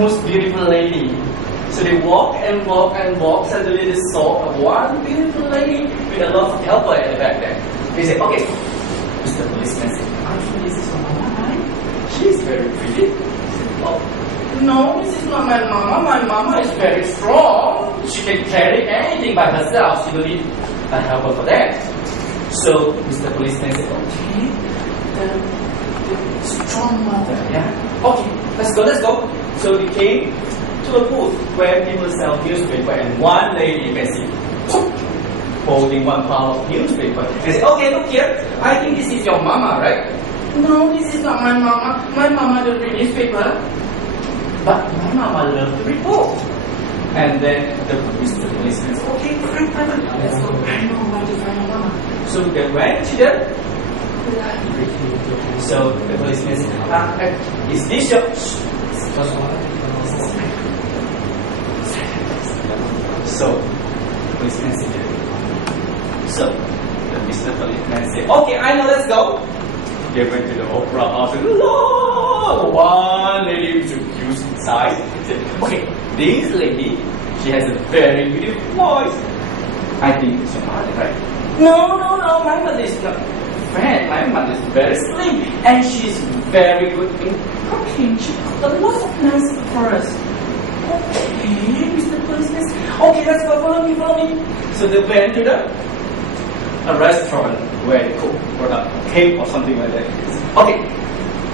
most beautiful lady. So they walk and walk and walk. Suddenly they saw one beautiful lady with a lot of helper at the back there. They said, okay, Mr. Policeman said, I think this is my mama, right? She's very pretty. Oh, no, this is not my mama. My mama is very strong. She can carry anything by herself. She don't need a helper for that. So Mr. Policeman said, okay, the strong mother, yeah. Okay, let's go. So they came to a booth where people sell newspaper, and one lady you can see holding one pile of newspaper. They say, okay, look here, I think this is your mama, right? No, this is not my mama. My mama don't read newspaper. But my mama loves to read books. And then the policeman says, okay, fine, let's go. I know how to find your mama. So they went to the library. So the policeman said, is this your... So the policeman said, so the Mr. Policeman said, okay, I know, let's go. They went to the opera house and one lady took huge size. Said, okay, this lady, she has a very beautiful voice. I think it's your mother, right? No, my mother is not fat. My mother is very slim and she's very good in cooking. She cooked a lot of nice food for us. Okay, Mr. Policeman. Okay, let's go. Follow me. So they went to a restaurant where they cook or a cake or something like that. Okay,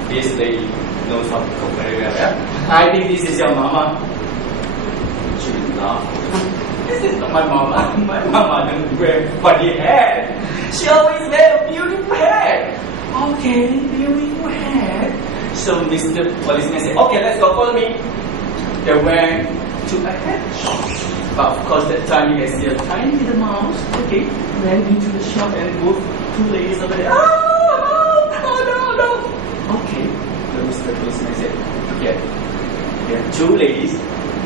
this lady knows how to cook very well. Yeah? I think this is your mama. She will laugh. This is not my mama. My mama doesn't wear funny hair. She always wear a beautiful hair. Okay, beautiful hair. So Mr. Policeman said, okay, let's go. Follow me. They went to a head shop. But of course, that time you can see a tiny little mouse. Okay, went into the shop and moved two ladies over there. Oh no. Okay, so Mr. Policeman said, okay, there are two ladies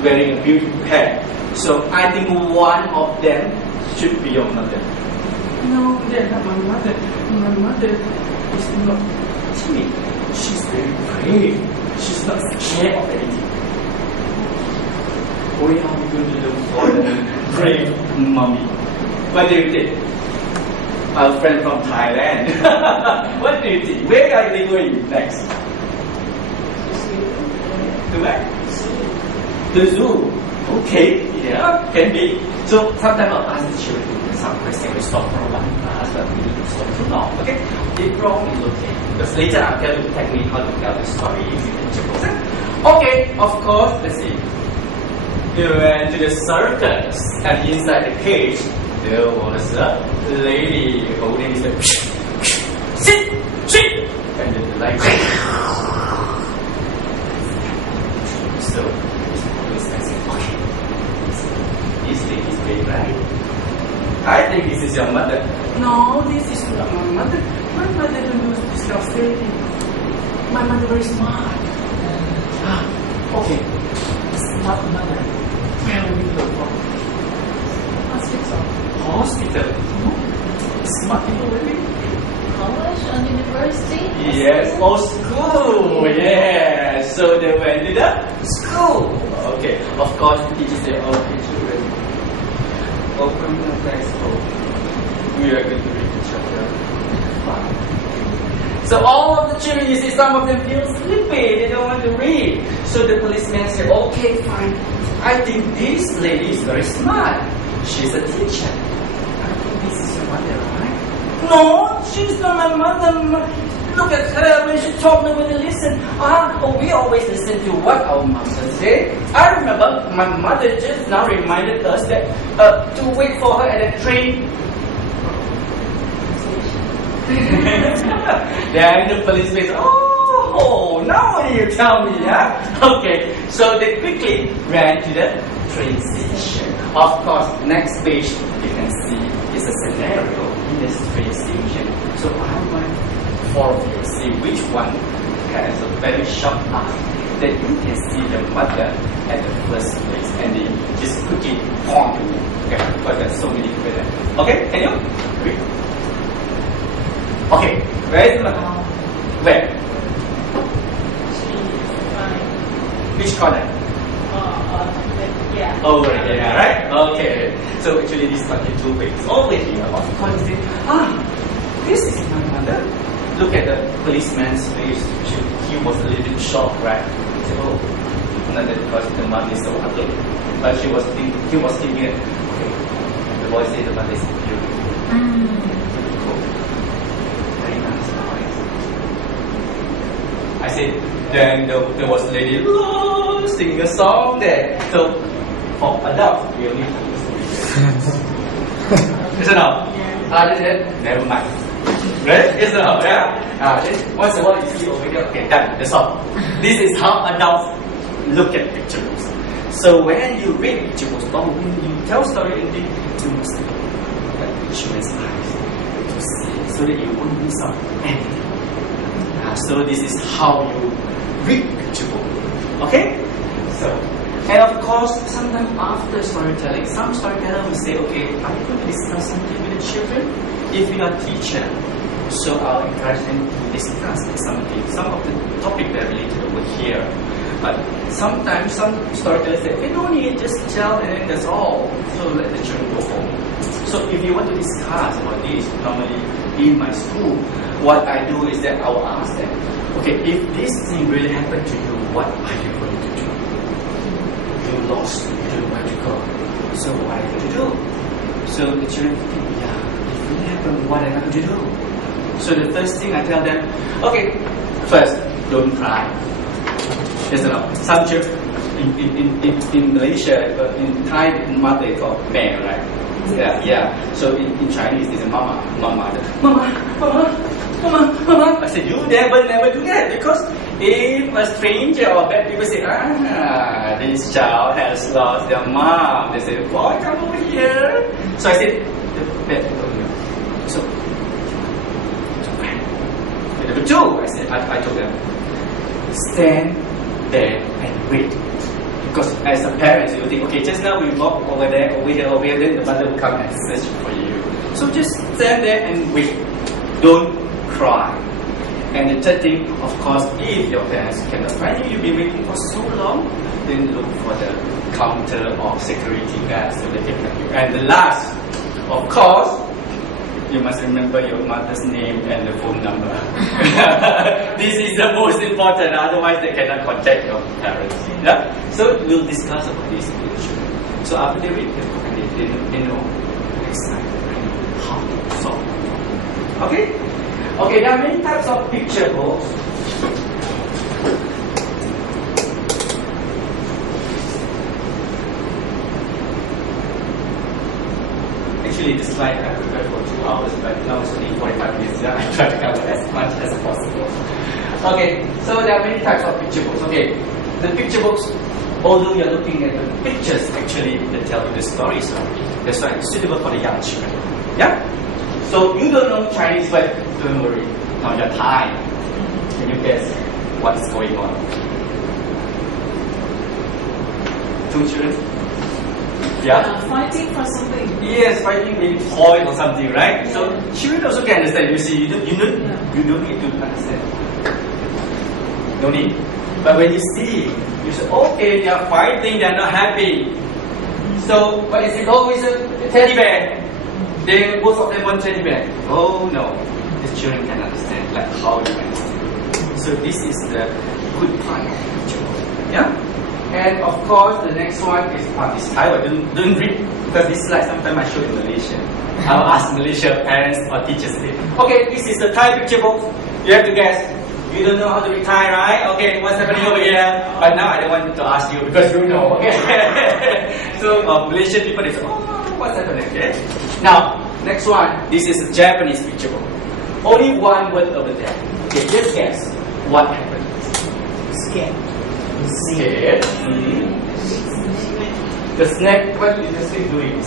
wearing a beautiful hair. So I think one of them should be your mother. No, they're not my mother. My mother is not timid. She's very brave. She's not scared of anything. We are going to look for the brave mommy. What do you think? Our friend from Thailand. What do you think? Where are they going next? To where? The zoo. Okay, yeah, can be. So sometimes I'll ask the children some questions. We stop for a while, but we need to stop too long. Okay? If wrong, it's okay. Because later I'll tell you the technique how to tell the story using the children. Okay, of course, let's see. They went to the circus, and inside the cage, there was a lady holding the sit, and then the light. So Mr. Policeman said, okay, this lady is very bright. I think this is your mother. No, this is not my mother. My mother don't use this kind of thing. My mother very smart. Okay, smart mother. Where will we go from? Hospital. Smart people will be. College and university? Yes, or school. Yeah. So they went to the school. Okay. Of course, the teacher said, okay, children, open the textbook. We are going to read the chapter 5. So all of the children, you see, some of them feel sleepy. They don't want to read. So the policeman said, okay, fine. I think this lady is very smart. She's a teacher. I think this is your mother, right? No, she's not my mother. Look at her when she talks, nobody listen. We always listen to what our mother say. I remember my mother just now reminded us that to wait for her at the train. Then the policeman said, oh, now you tell me, huh? Okay, so they quickly ran to the train station. Of course, next page you can see is a scenario in this train station. So I want four of you see which one has a very sharp eye that you can see the mother at the first place, and then just quickly point to me. Okay, because there's so many people there. Okay, can you read? Okay, where is the mother? Where? Which corner? over here, right? Okay. So actually this one is two ways. Over here, of course, you say, this is my mother. Look at the policeman's face. He was a little bit shocked, right? He said, oh, not that because the mother is so ugly. But he was thinking, okay, the boy said the mother is beautiful. Very nice, nice. I said, then there was a lady singing a song there. So for adults, we only Is it not? This is never mind. Right? Is it not? Yeah. Once in a while you see over here, okay, done. That's all. This is how adults look at picture books. So when you read picture books, or when you tell story, you must have children's eyes to see, so that you won't miss out anything. So this is how you read picture book. Okay? So, and of course, sometimes after storytelling, some storyteller will say, okay, are you going to discuss something with the children? If you are a teacher, so I'll encourage them to discuss something, some of the topic that are related over here. But sometimes some storytellers say, okay, no need, just tell and then that's all. So let the children go home. So if you want to discuss about this, normally in my school, what I do is that I will ask them, okay, if this thing really happened to you, what are you going to do? You lost, you don't know where to go. So what are you going to do? So the children think, yeah, if it really happened, what am I going to do? So the first thing I tell them, okay, first, don't cry. Yes or no? Some children in Malaysia, in Thai, mother they call mẹ, right? Yeah. So in Chinese, it's a mama. I said, you never do that, because if a stranger or bad people say, this child has lost their mom, they say, boy, come over here. So I said, the bad people know. So, number two, I told them, stand there and wait. Because as a parent, you think, okay, just now we walk over there, over here, then the mother will come and search for you. So just stand there and wait. Don't cry. And the third thing, of course, if your parents cannot find you, you've been waiting for so long, then look for the counter or security guard so they can help you. And the last, of course, you must remember your mother's name and the phone number. This is the most important, otherwise they cannot contact your parents. Yeah? So we'll discuss about this with the children. So after they read the book, they know next time how to solve it. Okay? Okay, there are many types of picture books. Actually, this slide I prepared for 2 hours, but now it's only 45 minutes. I try to cover as much as possible. Okay, so there are many types of picture books. Okay, the picture books, although you're looking at the pictures, actually they tell you the stories. That's why it's suitable for the young children. Yeah? So you don't know Chinese, but don't worry. Now you're Thai. Can you guess what's going on? 2 children? Yeah? Fighting for something. Yes, fighting maybe toy or something, right? So children also can understand. You see, you don't need to understand. No need. But when you see, you say, okay, they are fighting, they are not happy. So, but is it always a teddy bear? They both of them want teddy bear. Oh no, the children can understand, like how you understand. So this is the good part of the picture book. Yeah? And of course, the next one is this Taiwan. Don't read, because this slide sometimes I show in Malaysia. I'll ask Malaysia parents or teachers. Okay, this is the Thai picture book. You have to guess. You don't know how to read Thai, right? Okay, what's happening over here? But now I don't want to ask you because you know. Okay. So Malaysian people they say, oh, what's happening? Okay. Now next one. This is a Japanese picture book. Only one word over there. Okay, just guess what happened. Scared. Scared. The snake. What is the snake doing?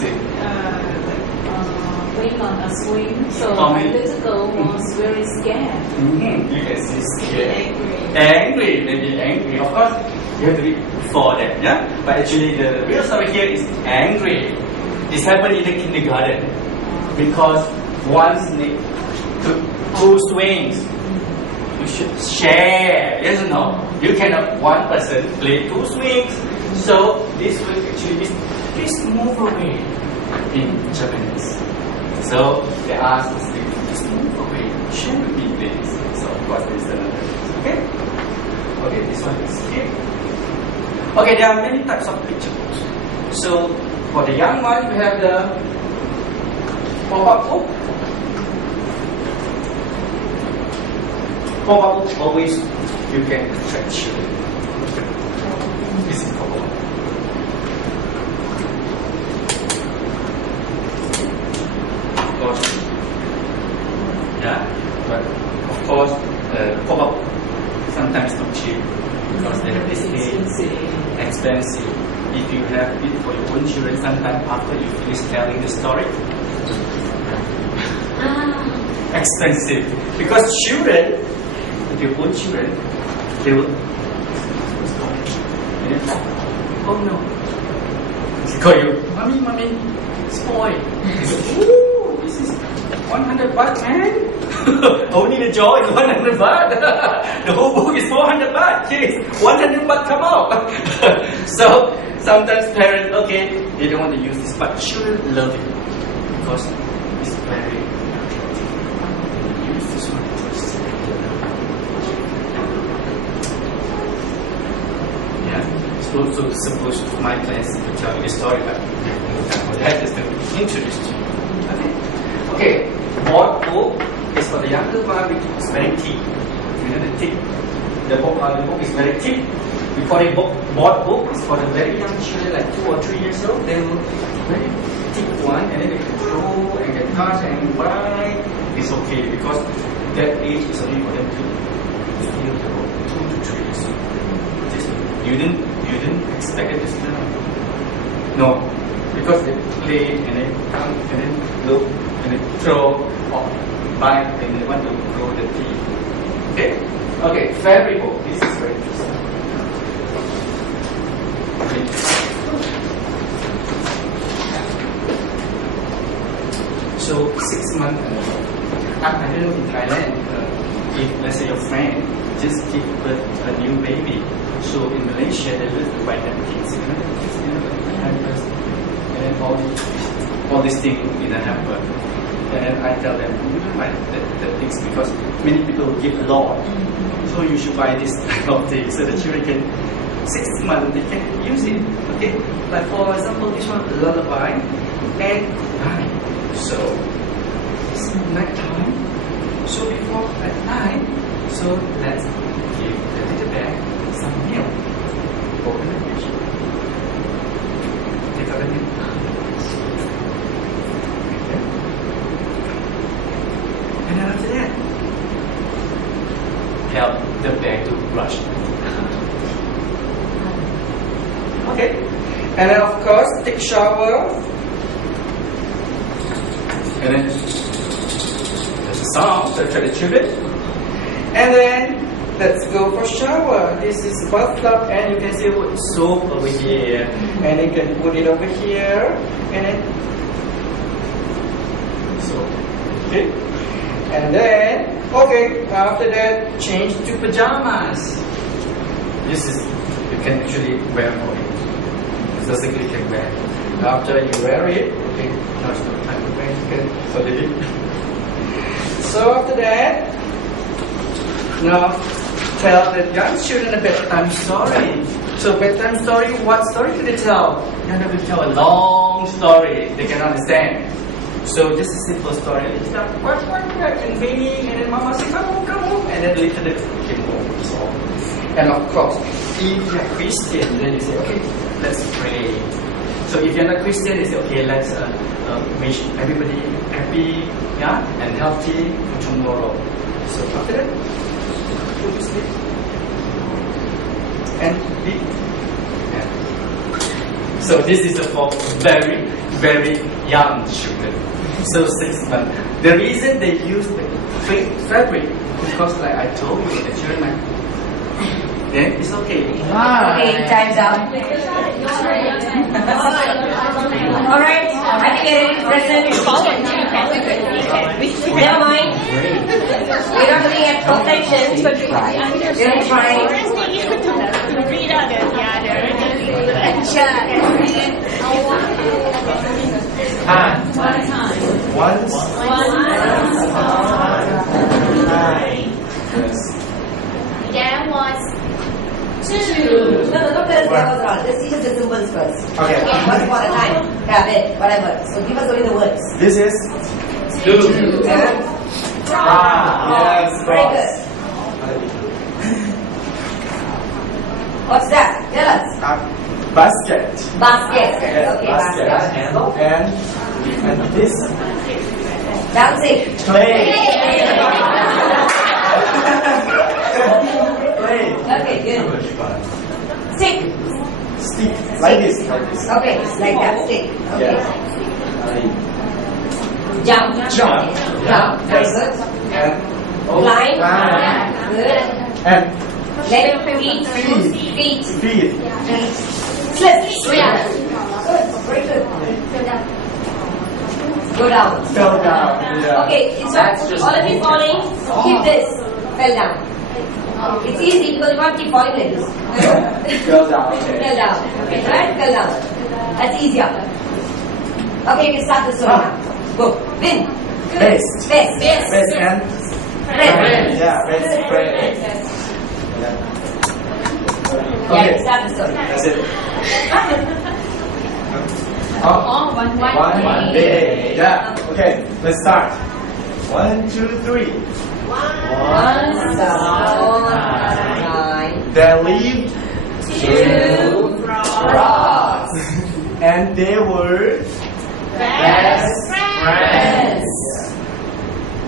Going on a swing. So the little girl was very scared. You can see scared. Angry. Maybe angry. Of course, you have to read before that. Yeah. But actually, the real story here is angry. This happened in the kindergarten because one snake took 2 swings. You should share. Yes or no? You cannot one person play 2 swings. So this word actually means please move away in Japanese. So they ask us to please move away. Share with me, please. So of course there is another. Okay. Okay, this one is okay. Okay, there are many types of picture books. So for the young one, we have the pop-up book. Pop-up book always you can attract children. This is pop-up. Of course, yeah, but of course, pop-up sometimes not cheap because they have this expensive. If you have it for your own children, sometimes after you finish telling the story, expensive because children, with your own children, they will. Oh no! They call you, mommy, spoil. Ooh, this is 100 baht, man. Only the jaw is 100 baht. The whole book is 400 baht. Jeez, 100 baht come out. So sometimes parents, okay, they don't want to use this, but children love it because it's very. Use this one. Yeah. So suppose my class to tell you the story, but for that is to introduce to you. Okay. Board book is for the younger one, which is very thick. You know the thick. The book is very thick. We call it board book. It's for the very young children, like 2 or 3 years old. They will very thick one, and then they can draw and can touch and write. It's okay because that age is only for them to feel about 2 to 3 years old. You didn't expect it to sit down. No, because they play and then come and then look and then throw or bite and they want to grow the teeth. Okay? Okay, fabric book. This is very interesting. Okay. So 6 months and above. I don't know in Thailand, if let's say your friend just give birth a new baby, so in Malaysia they used to write that things, and then all these things in a hamper. And then I tell them, you don't buy the things because many people give a lot. So you should buy this kind of thing so the children can 6 months they can use it. Okay? Like for example, this one lullaby and night. So it's night time. So before at night, so let's give the little bag some milk. Open the fridge. Take out the milk. And then after that, help the bag to brush. Okay. And then of course, take shower. And then there's a song to attract the children. And then let's go for shower. This is bathtub, and you can see soap over here, and you can put it over here, and then soap. Okay. And then, okay, after that, change to pajamas. This is, you can actually wear for it. Physically you can wear. After you wear it, okay, now it's not time to wear it. So did it. So after that, now tell the young children a bedtime story. So bedtime story, what story do they tell? You have to tell a long story. They can understand. So just a simple story. It's like quack and raining, and then Mama says come home, and then later they came home. So, and of course, if you're Christian, then you say, okay, let's pray. So if you're not Christian, you say, okay, let's wish everybody happy, yeah, and healthy for tomorrow. So after that, go to sleep and eat. Yeah. So this is for very, very young children. So 6 months. The reason they use the fake fabric because, like I told you, the children, then it's okay. Okay, time's up. All right, I think it is present. Never mind. We're not looking at protection. You're trying. Teacher. Time. One time. Once. One Time. Yes. There was two. No, don't tell us there was wrong. Just teach us the symbols first. Okay. Once upon a time. Yeah, it, whatever. So give us only the words. This is two. Yeah. Yes. Very good. What's that? Tell us. Basket. Basket. Yes, Okay, basket. basket. And this Dancing. clay. Clay. Okay, good. Stick. Stick. Like this. Like this. Okay, like that. Stick. Okay. Yes. Jump. Jump. Jump. Very good. And Climb. climb. Good. And Leg. Feet. feet. Feet. Feet. Slip. Good. Very good. Go down. Fell down. Yeah. Okay, it's all of you falling. Keep this. Fell down. It's easy because you want to keep falling like this. Fell down. Okay. Fell down. Okay, right? Fell down. That's easier. Okay, we start the story now. Go. Win. Best. Best. Best and Friend. yeah, best friend. Yeah, Okay. we start the story. That's it. Oh, one day. Yeah. Okay. Let's start. 1, 2, 3. Once upon a time, There lived two frogs. and they were Best friends.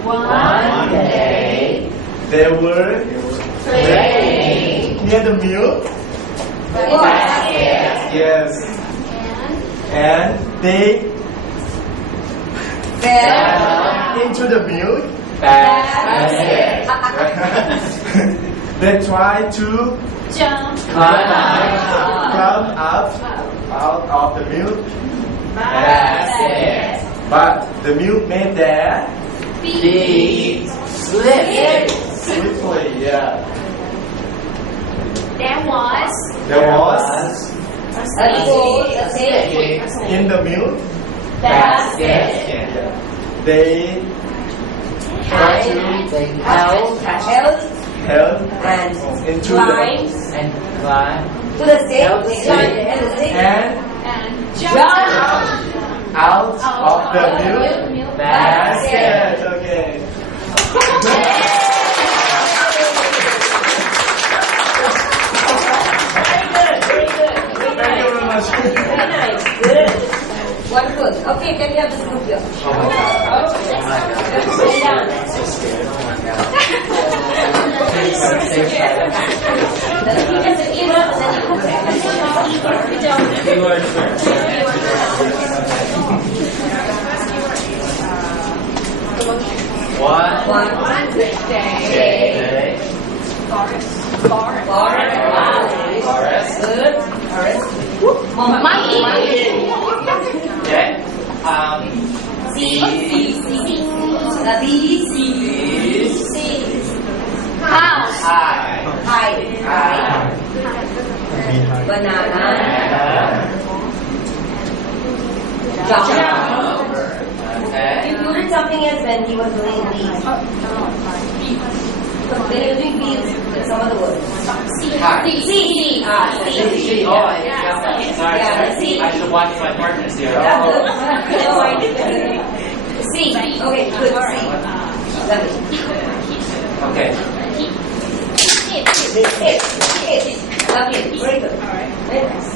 One day, they were playing near the milk. basket. Yes. And they Fell into the milk. basket. They tried to jump climb up out of the milk Basket. but the milk made their feet. Slip. slippery. Yeah. There was There was A spoon, a stick. in the milk. Basket. They tried to Held help and into climbed to the stick. Climbed and the stick. and and Jump out of the milk basket. Okay. Very good. Thank you very much. Very nice. Good. Wonderful. Okay, can we have this group here? Sit down. The teachers are here, and then you come One day. Forest. Good. Forest. Monkey. Okay. The bees. house. High. Banana. Jump. You did something else when he was doing bees. When you were doing bees, some other word. See. Oh, sorry. I should watch my partners here. See. Okay, good. See. Lovely. Okay. Hit. Lovely. Very good. Very nice.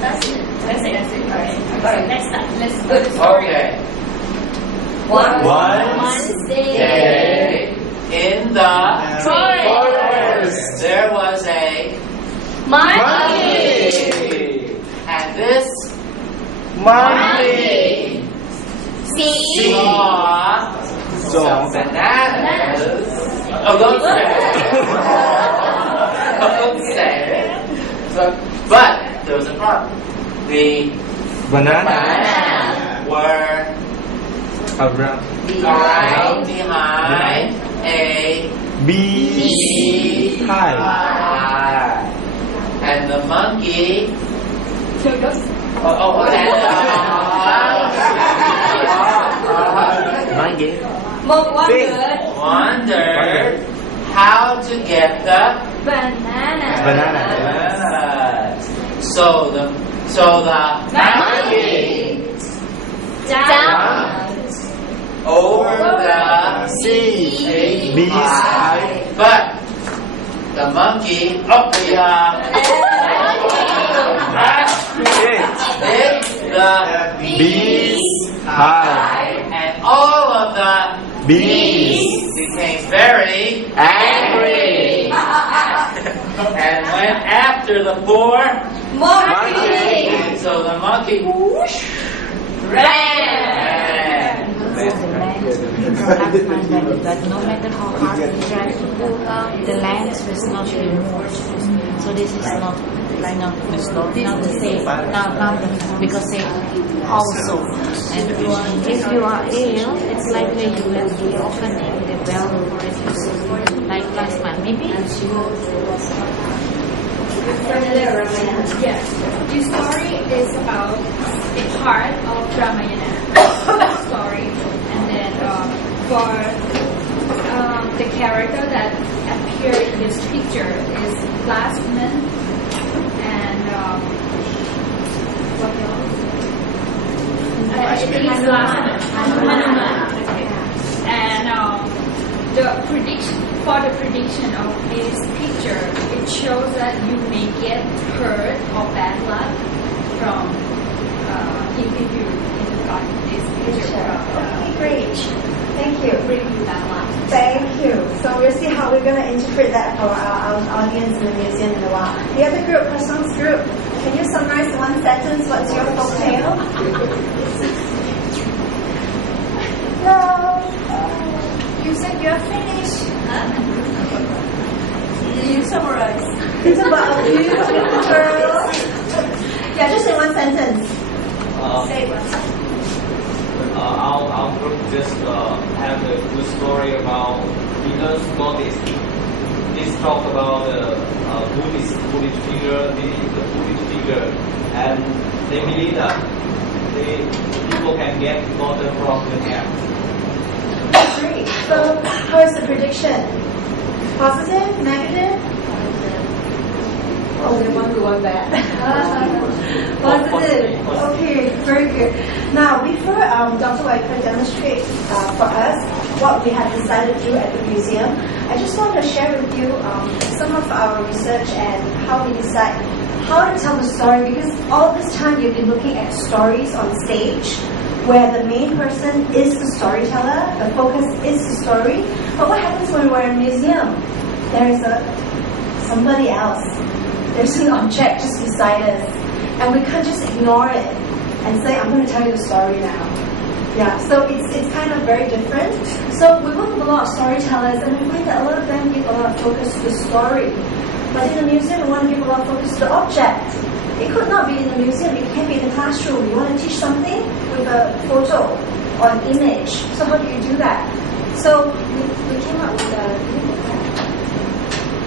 That's it. Alright. Next time. Let's go. Good. Okay. One. Day in the Forest. there was a Monkey. and this Monkey. saw some bananas. Oh, don't say. But there was a problem. The Banana. were Around. right behind a Bee. High. and the monkey. Monkey. Wondered how to get the Banana. Banana. So the monkey Jumped over the sea. Beside. But the monkey up the bees High. and all of the Bees. became very Angry. and went after the poor. Monkey. So the monkey ran. But no matter how hard we try to do, the lands was not removed. So this is not the same. Not because they also. And if you are ill, it's likely you will be opening the bell like last month. Maybe. Yes. The story is about a part of Ramayana story, and then for the character that appeared in this picture is last man and what else? I think it's Hanuman. And the prediction of this picture, it shows that you may get hurt or bad luck from if you got this picture. Great. Thank you. Bring you bad luck. Thank you. So we'll see how we're going to interpret that for our audience in the museum in a while. The other group, Prasong's group, can you summarize in one sentence what's your folk tale? No. You said you're finished. You summarize. It's about a beautiful girl. Yeah, just in one sentence. Say one sentence. Our group just have a good story about Venus goddess. This talk about the Buddhist figure, the Buddhist figure, and they believe that people can get water from the air. Great. So, how is the prediction? Positive? Negative? Oh, they want to go bad. Positive. Okay, very good. Now, before Dr. Wajuppa demonstrates for us what we have decided to do at the museum, I just want to share with you some of our research and how we decide how to tell the story, because all this time you've been looking at stories on stage where the main person is the storyteller, the focus is the story. But what happens when we're in a museum? There is somebody else. There's an object just beside us. And we can't just ignore it and say, I'm going to tell you the story now. Yeah, so it's kind of very different. So we work with a lot of storytellers, and we find that a lot of them give a lot of focus to the story. But in the museum, we want to give a lot of focus to the object. It could not be in the museum, it can be in the classroom. You want to teach something with a photo or an image. So how do you do that? So we came up with a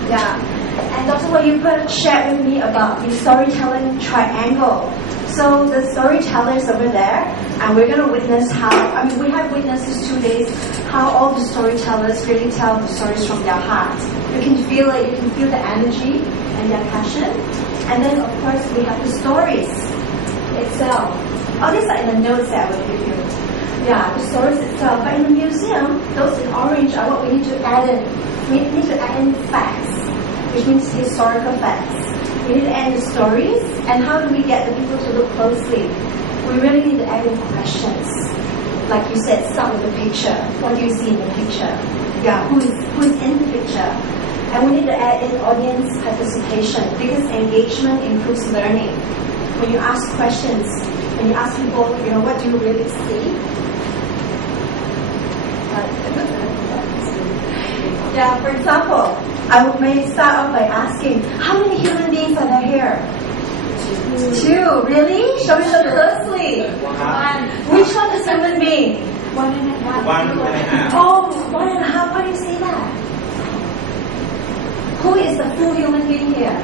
and Dr. Wajuppa shared with me about the storytelling triangle. So the storytellers over there, and we're going to witness how, we have witnessed these 2 days, how all the storytellers really tell the stories from their heart. You can feel it, you can feel the energy and their passion. And then, of course, we have the stories itself. All these are in the notes that I will give you. Yeah, the stories itself. But in the museum, those in orange are what we need to add in. We need to add in facts, which means historical facts. We need to add in the stories, and how do we get the people to look closely? We really need to add in questions. Like you said, start with the picture. What do you see in the picture? Yeah, who's in the picture? And we need to add in audience participation, because engagement improves learning. When you ask questions, when you ask people, what do you really see? Yeah, for example, I may start off by asking, how many human beings are there here? Two. Really? Show me them closely. Which one is human being? 1.5. Oh, 1.5. Why do you say that? Who is the full human being here?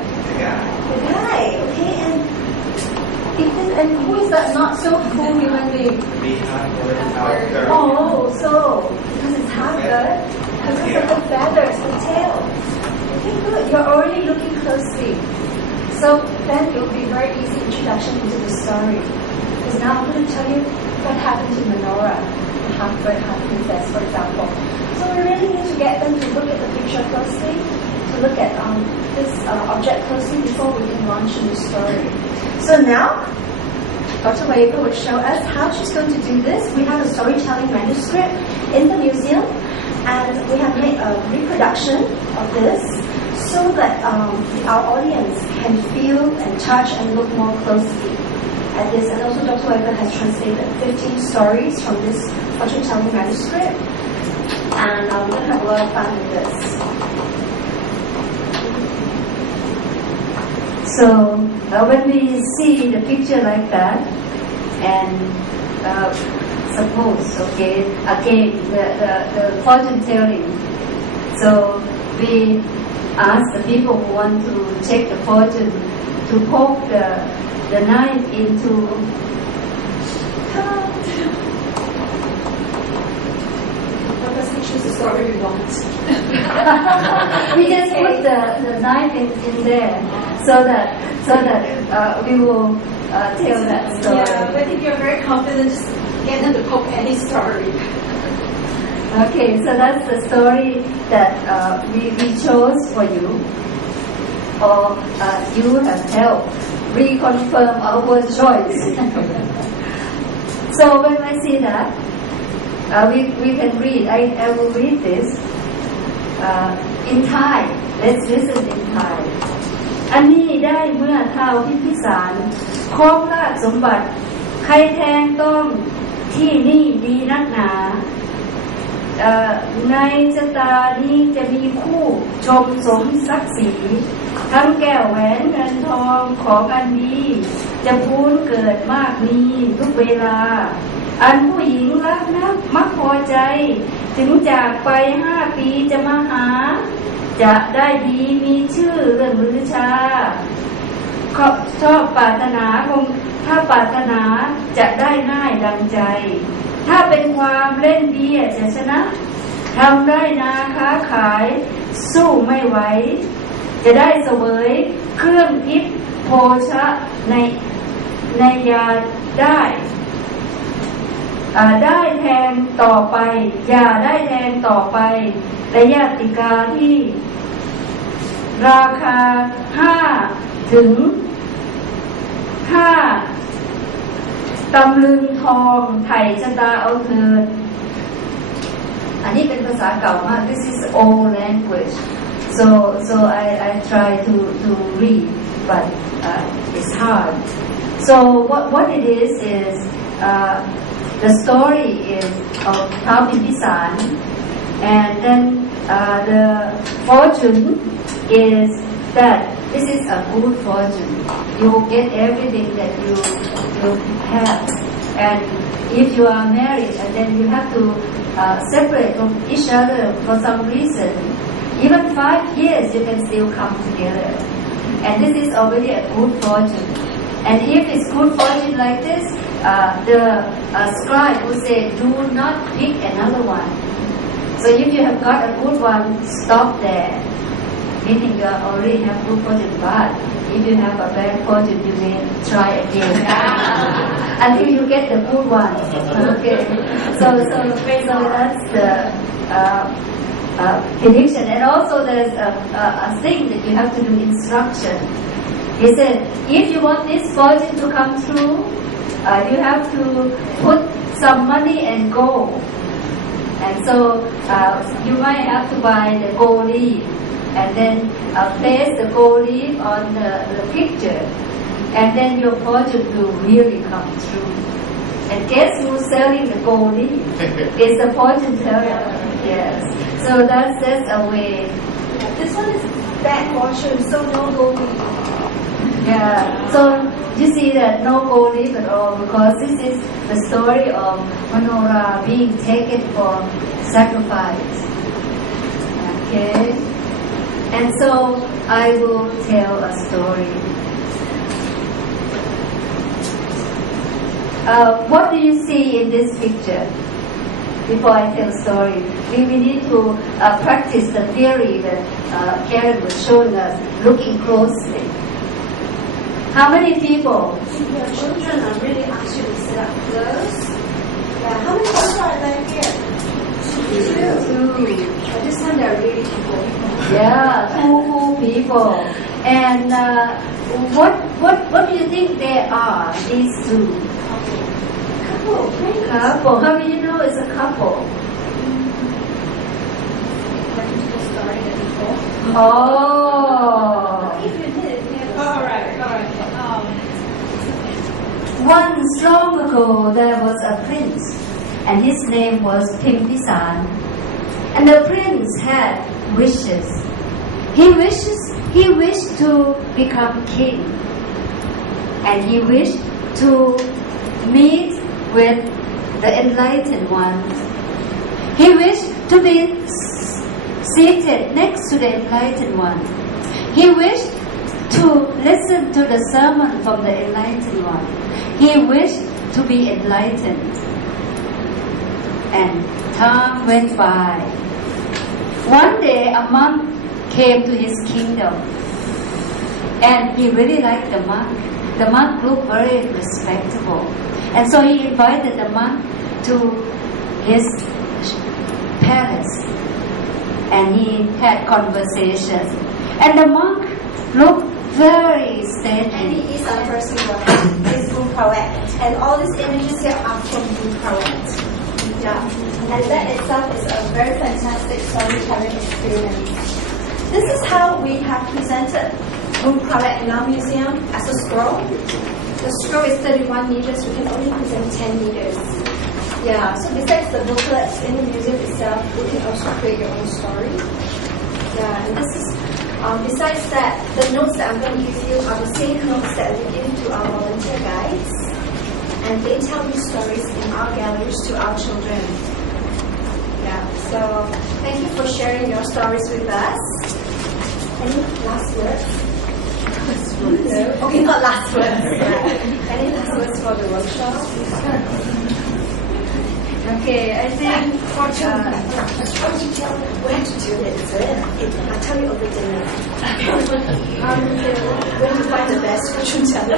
The guy, okay, and who is that not so cool human being? Oh, so because it's half bird, because of the feathers, the tail. Okay, good. You're already looking closely. So then it will be a very easy introduction into the story. Because now I'm going to tell you what happened to Menorah, the half bird, half princess, for example. So we really need to get them to look at the picture closely, to look at this object closely before we can launch a new story. So now, Dr. Wajuppa will show us how she's going to do this. We have a storytelling manuscript in the museum, and we have made a reproduction of this so that our audience can feel and touch and look more closely at this. And also Dr. Wajuppa has translated 15 stories from this fortune-telling manuscript, and we're going to have a lot of fun with this. So when we see the picture like that, and suppose, okay, again the fortune telling. So we ask the people who want to check the fortune to poke the knife into. Let us choose the story we want. We just put the knife in there so that we will tell that story. Yeah, but if you're very confident, just get them to poke any story. Okay, so that's the story that we chose for you, or you have helped reconfirm our choice. So when I see that, we can read. I will read this in Thai. Let's listen in Thai. อันนี้ได้เมื่อท้าวพิมพิสารครองราชสมบัติใครแทงต้องที่นี่ดีนักหนาในชะตานี้จะมีคู่ชมสมศักดิ์ศรีทั้งแก้วแหวนเงินทองของอันดีจะพูนเกิดมากมีทุกเวลาอันผู้หญิงรักนักมักพอใจถึงจากไป5 ปีจะมาหาจะได้ดีมีชื่อเรื่องลือชาชอบปรารถนาคงถ้าปรารถนาจะได้ง่ายดังใจถ้าเป็นความเล่นเบี้ยจะชนะทำได้นาค้าขายสู้ไม่ไหวจะได้เสวยเครื่องทิพย์โภชะในยาได้ได้แทงต่อไปอย่าได้แทงต่อไประยะติกาที่ราคา5 ถึง 5 ตำลึงทองไถ่ชะตาเอาเถิดอันนี้เป็นภาษาเก่ามาก This is old language so I try to read but it's hard so what it is the story is of Thao Pimpisan and then the fortune is that this is a good fortune. You will get everything that you have. And if you are married and then you have to separate from each other for some reason, even 5 years you can still come together. And this is already a good fortune. And if it's good fortune like this, the scribe will say, do not pick another one. So if you have got a good one, stop there. Meaning you already have good fortune, but if you have a bad fortune, you may try again until you get the good one. Okay, so that's the prediction, and also there's a thing that you have to do instruction. He said, if you want this fortune to come true, you have to put some money and gold, and so you might have to buy the gold leaf. And then place the gold leaf on the picture, and then your fortune will really come true. And guess who's selling the gold leaf? It's the fortune teller. Yes. So that's a way. This one is bad fortune, so no gold leaf. Yeah. So you see that no gold leaf at all because this is the story of Menorah being taken for sacrifice. Okay. And so I will tell a story. What do you see in this picture? Before I tell a story, we need to practice the theory that Karen was showing us, looking closely. How many people? Your children are really asked you to sit up close. Yeah, how many people are there here? Two. But this time they're really people. Yeah, two people. And what do you think they are? These two. Couple. Right? Couple. How do you know it's a couple? According to the story that we told. Oh. If you did, yeah. Alright. Once long ago, there was a prince, and his name was Pimpisan. And the prince had wishes. He wished to become king, and he wished to meet with the enlightened one. He wished to be seated next to the enlightened one. He wished to listen to the sermon from the enlightened one. He wished to be enlightened. And time went by. One day a monk came to his kingdom, and he really liked the monk. The monk looked very respectable, and so he invited the monk to his palace, and he had conversations. And the monk looked very And steady. he is a person who is correct. And all these images here are from correct. Yeah. And that itself is a very fantastic storytelling experience. This is how we have presented Correct in our museum as a scroll. The scroll is 31 meters. We can only present 10 meters. Yeah. So besides the booklets in the museum itself, you can also create your own story. Yeah. And this is besides that, the notes that I'm going to give you are the same notes that we give to our volunteer guides, and they tell you stories in our galleries to our children. Yeah. So thank you for sharing your stories with us. Any last words? Okay, not last words. Any last words for the workshop? Okay, I think fortune teller, we have to do it. I'll tell you over dinner. We have to find the best fortune teller.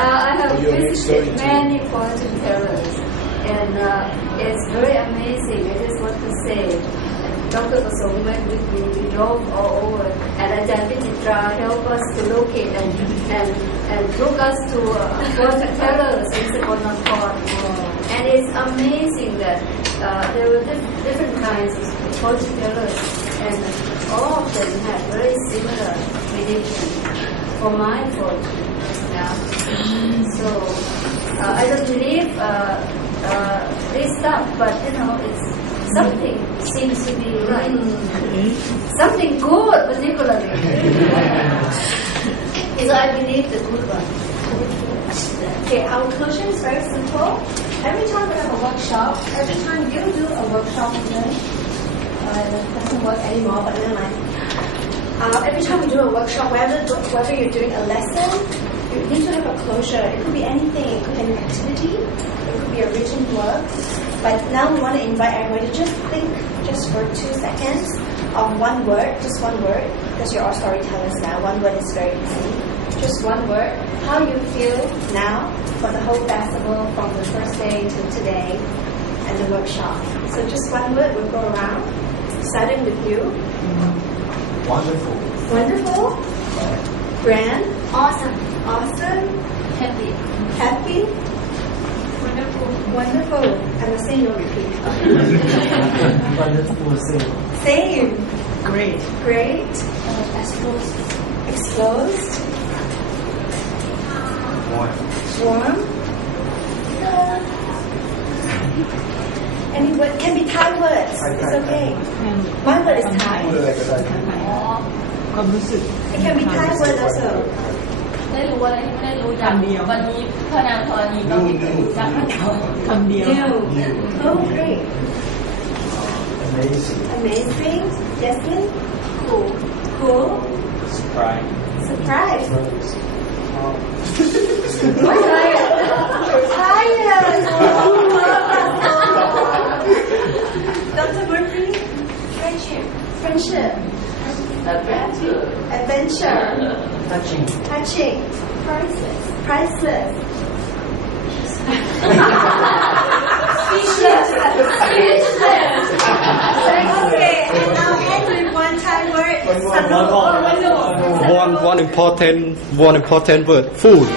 I have visited many fortune tellers, and it's very amazing. I just want to say, Dr. Prasong went with me. We drove all over, and Ajahn Vichitra helped us to locate and took us to fortune tellers in Sakonakot. And it's amazing that there were different kinds of fortune tellers, and all of them had very similar prediction for my fortune. Yeah. So I don't believe this stuff, but it's something seems to be right. Something good, particularly. So I believe the good one. Okay, our conclusion is very simple. Every time we have a workshop, every time you do a workshop with me, it doesn't work anymore, but never mind. Every time we do a workshop, whether you're doing a lesson, you need to have a closure. It could be anything. It could be an activity. It could be a written work. But now we want to invite everybody to just think, just for 2 seconds, of one word, just one word, because you're all storytellers now. One word is very easy. Just one word. How you feel now for the whole festival, from the first day to today, and the workshop. So just one word will go around, starting with you. Wonderful. Wonderful. Grand. Awesome. Awesome. Happy. Happy. Wonderful. Wonderful. I'm going to say no repeat. Wonderful. Same. Great. Great. Exposed. Exposed. Warm. Any word can be Thai words. It's okay. My word is Thai. It can be Thai word also. ได้รู้อะไรที่ไม่ได้รู้อย่างเดียววันนี้พระนางธรณีก็มีรู้จักคำเดียว New. Oh, great. Amazing. Jasmine? Cool. Cool. Surprise. Surprise. Tired. Dr. Murphy? Friendship. Friendship. Adventure. Touching. Touching. Priceless. Priceless. Speechless. Okay, and now end with one Thai word. One important word, food.